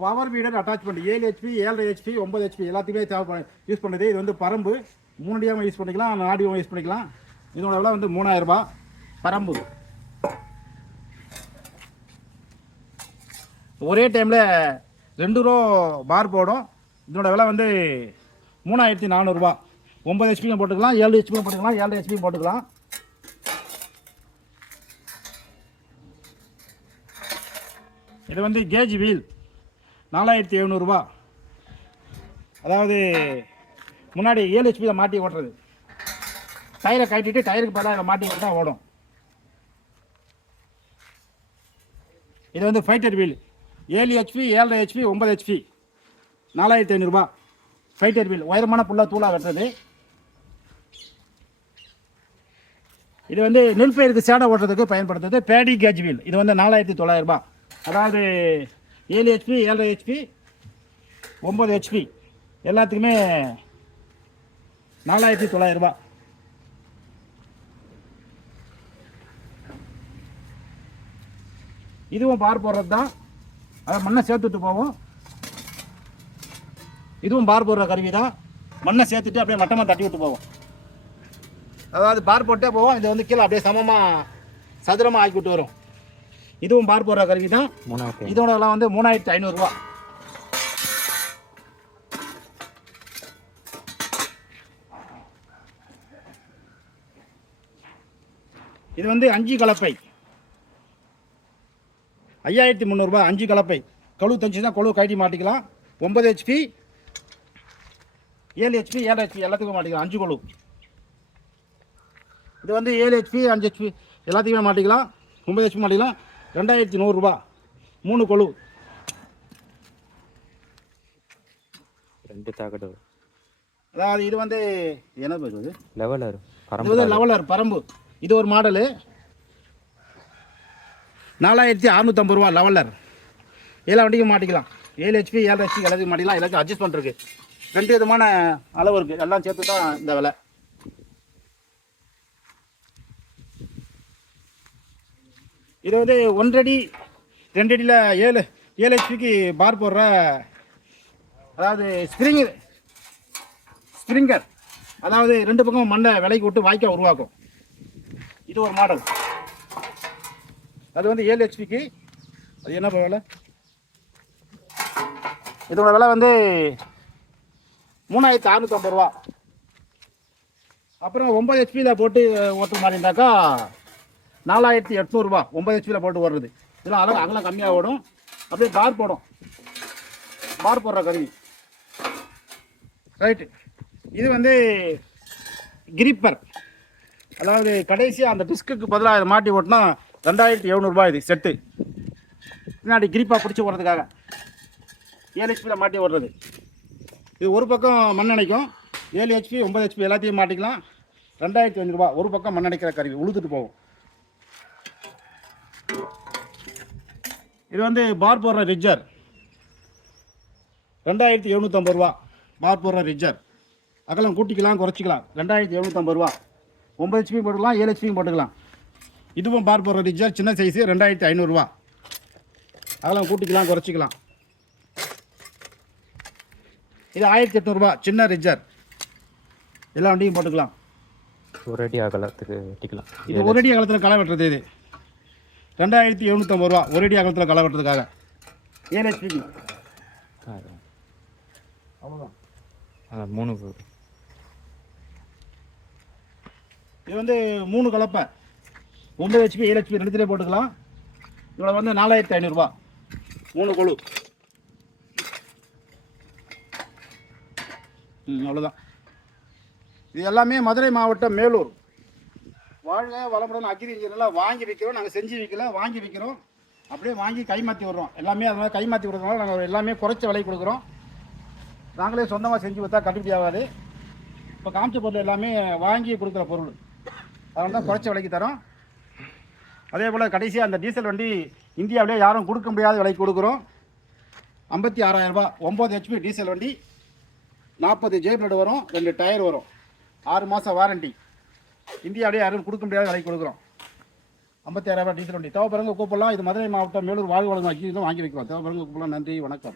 Power வீடர் attachment 7 HP 7.5 HP 9 HP எல்லாத்தையுமே தேவை use பண்ணுறது. இது வந்து பரம்பு 3 அடியாகவும் யூஸ் பண்ணிக்கலாம், 4 அடியாகவும் யூஸ் பண்ணிக்கலாம். இதோட விலை வந்து 3000 ரூபாய். பரம்பு ஒரே டைமில் 2 ரோ பார் போடும். இதோட விலை வந்து 3400 ரூபாய். 9 ஹெச்பியும் போட்டுக்கலாம், 7 ஹெச்பியும் போட்டுக்கலாம், 7 ஹெச்பியும் போட்டுக்கலாம். இது வந்து கேஜ் வீல் 4700 ரூபாய். அதாவது முன்னாடி 7 ஹெச்பியில் மாட்டி ஓட்டுறது. டயரை கட்டிட்டு டயருக்கு பதிலாக மாட்டி ஓட்டா ஓடும். இது வந்து fighter wheel 7 HP 7.5 HP 9 HP 4500 ரூபாய். ஃபைட்டர் வீல் உயரமான புல்லாக தூளாக வெட்டுறது. இது வந்து நெல்பயிருக்கு சேடை ஓட்டுறதுக்கு பயன்படுத்துறது பேடி கேஜ் வீல். இது வந்து 4900 ரூபாய். அதாவது 7 ஹெச்பி 7.5 ஹெச்பி 9 ஹெச்பி எல்லாத்துக்குமே 4900 ரூபாய். இதுவும் பார் போடுறது தான். அதை மண்ணை சேர்த்துட்டு போவோம். இதுவும் பார் போடுற கருவி தான். மண்ணை சேர்த்துட்டு அப்படியே மட்டமாக தட்டி விட்டு போவோம். அதாவது பார் போட்டே போவோம். இது வந்து கீழே அப்படியே சமமாக சதுரமாக ஆக்கி விட்டு வரும். இதுவும் பார் போடுற கருவி தான். இதோட விலை வந்து 3500 ரூபாய். இது வந்து 5 கலப்பை 5300 ரூபாய். 5 கலப்பை கழு தஞ்சுன்னா கழு கட்டி மாட்டிக்கலாம். 9 ஹெச்பி 7 ஹெச்பி 7 ஹெச்பி எல்லாத்துக்கும் மாட்டிக்கலாம். 5 கழு. இது வந்து 7 ஹெச்பி 5 ஹெச்பி எல்லாத்துக்குமே மாட்டிக்கலாம். 9 ஹெச்பி மாட்டிக்கலாம். 2100 ரூபாய். 3 கழு. 2 தாக்கட்டு. அதாவது இது வந்து என்ன பேர் இது? லெவலர். இது வந்து லெவலர் பரம்பு. இது ஒரு மாடலு 4650 ரூபா. லெவலர் எல்லா வண்டிக்கும் மாட்டிக்கலாம். 7 ஹெச்பி 7 ஹெச்பி எல்லாத்துக்கும் மாட்டிக்கலாம். எல்லாத்தையும் அட்ஜஸ்ட் பண்ணுறதுக்கு 2 விதமான அளவு இருக்குது. எல்லாம் சேர்த்து தான் இந்த விலை. இது வந்து 1 அடி 2 அடியில் 7 ஹெச்பிக்கு பார் போடுற அதாவது ஸ்ப்ரிங்கர். அதாவது 2 பக்கம் மண்ணை விலைக்கு விட்டு வாய்க்கா உருவாக்கும். இது ஒரு மாடல். அது வந்து 7 ஹெச்பிக்கு. அது என்ன விலை? இதோட விலை வந்து 3650 ரூபா. அப்புறம் 9 ஹெச்பியில் போட்டு ஓட்டுற மாதிரி இருந்தாக்கா 4800 ரூபா. 9 ஹெச்பியில் போட்டு ஓடுறது. இதெல்லாம் அகலம் கம்மியாக ஓடும். அப்படியே பார் போடும். பார் போடுற கருவி. ரைட்டு. இது வந்து கிரிப்பர். அதாவது கடைசியாக அந்த டிஸ்க்கு பதிலாக இதை மாட்டி ஓட்டினா 2700 ரூபாய். இது செட்டு. பின்னாடி கிரிப்பாக பிடிச்சி ஓடுறதுக்காக 7 ஹெச்பியில் மாட்டி ஓடுறது. இது ஒரு பக்கம் மண் அணைக்கும். 7 ஹெச்பி 9 ஹெச்பி எல்லாத்தையும் மாட்டிக்கலாம். 2500 ரூபா. ஒரு பக்கம் மண் அணைக்கிற கருவி உழுதுட்டு போகும். இது வந்து பார் போடுற ரிஜர் 2750 ரூபா. பார் போடுற ரிஜர். அகலம் கூட்டிக்கலாம் குறைச்சிக்கலாம். 2750 ரூபா. 9 ஹெச்பி போட்டுக்கலாம், 7 ஹெச்பியும் போட்டுக்கலாம். இதுவும் பார் போடுற ரிஜர் சின்ன சைஸு 2500 ரூபா. அகலம் கூட்டிக்கலாம் குறைச்சிக்கலாம். இது 1800 ரூபா. சின்ன ரிஜர் எல்லா வண்டியும் போட்டுக்கலாம். ஒரு அடி அகலத்துக்கு வெட்டிக்கலாம். இது ஒரு அடி அகலத்தில் களை வெட்டுறது. இது 2750 ரூபா. ஒரு அடி அகலத்தில் களை வெட்டுறதுக்காக 7 ஹெச்பிக்கு. அவ்வளோதான். 3. இது வந்து 3 கலப்பை 9 ஹெச்பி 7 ஹெச்பி ரெண்டுத்திலே போட்டுக்கலாம். இதோட வந்து 4500 ரூபா. 3 கொழு. அவ்வளோதான். இது எல்லாமே மதுரை மாவட்டம் மேலூர். வாழ்க வளமுடன் அக்ரி இன்ஜினியர்லாம் வாங்கி விற்கிறோம். நாங்கள் செஞ்சு விற்கல, வாங்கி விற்கிறோம். அப்படியே வாங்கி கைமாற்றி விடுறோம். எல்லாமே அதனால் கைமாற்றி விடுறதுனால நாங்கள் எல்லாமே குறைச்ச விலை கொடுக்குறோம். நாங்களே சொந்தமாக செஞ்சு விற்றா கட்டுப்படி ஆகாது. இப்போ காமிச்ச பொருள் எல்லாமே வாங்கி கொடுக்குற பொருள். அதனால தான் குறைச்ச விலைக்கு தரோம். அதே போல் கடைசியாக அந்த டீசல் வண்டி இந்தியாவிலே யாரும் கொடுக்க முடியாத விலைக்கு கொடுக்குறோம். 56000 ரூபா. 9 ஹெச்பி டீசல் வண்டி. 40 ஜேபிளட் வரும். 2 டயர் வரும். 6 மாதம் வாரண்டி. இந்தியாவிலே யாரும் கொடுக்க முடியாத விலைக்கு கொடுக்குறோம். 56,000 டீசல் வண்டி. தேவைப்படுறவங்க கூப்பிடலாம். இது மதுரை மாவட்டம் மேலூர் வாழ்வு வழங்கும் அக்ரி வாங்கி வைக்கலாம். தேவைப்படுறவங்க கூப்பிடலாம். நன்றி, வணக்கம்.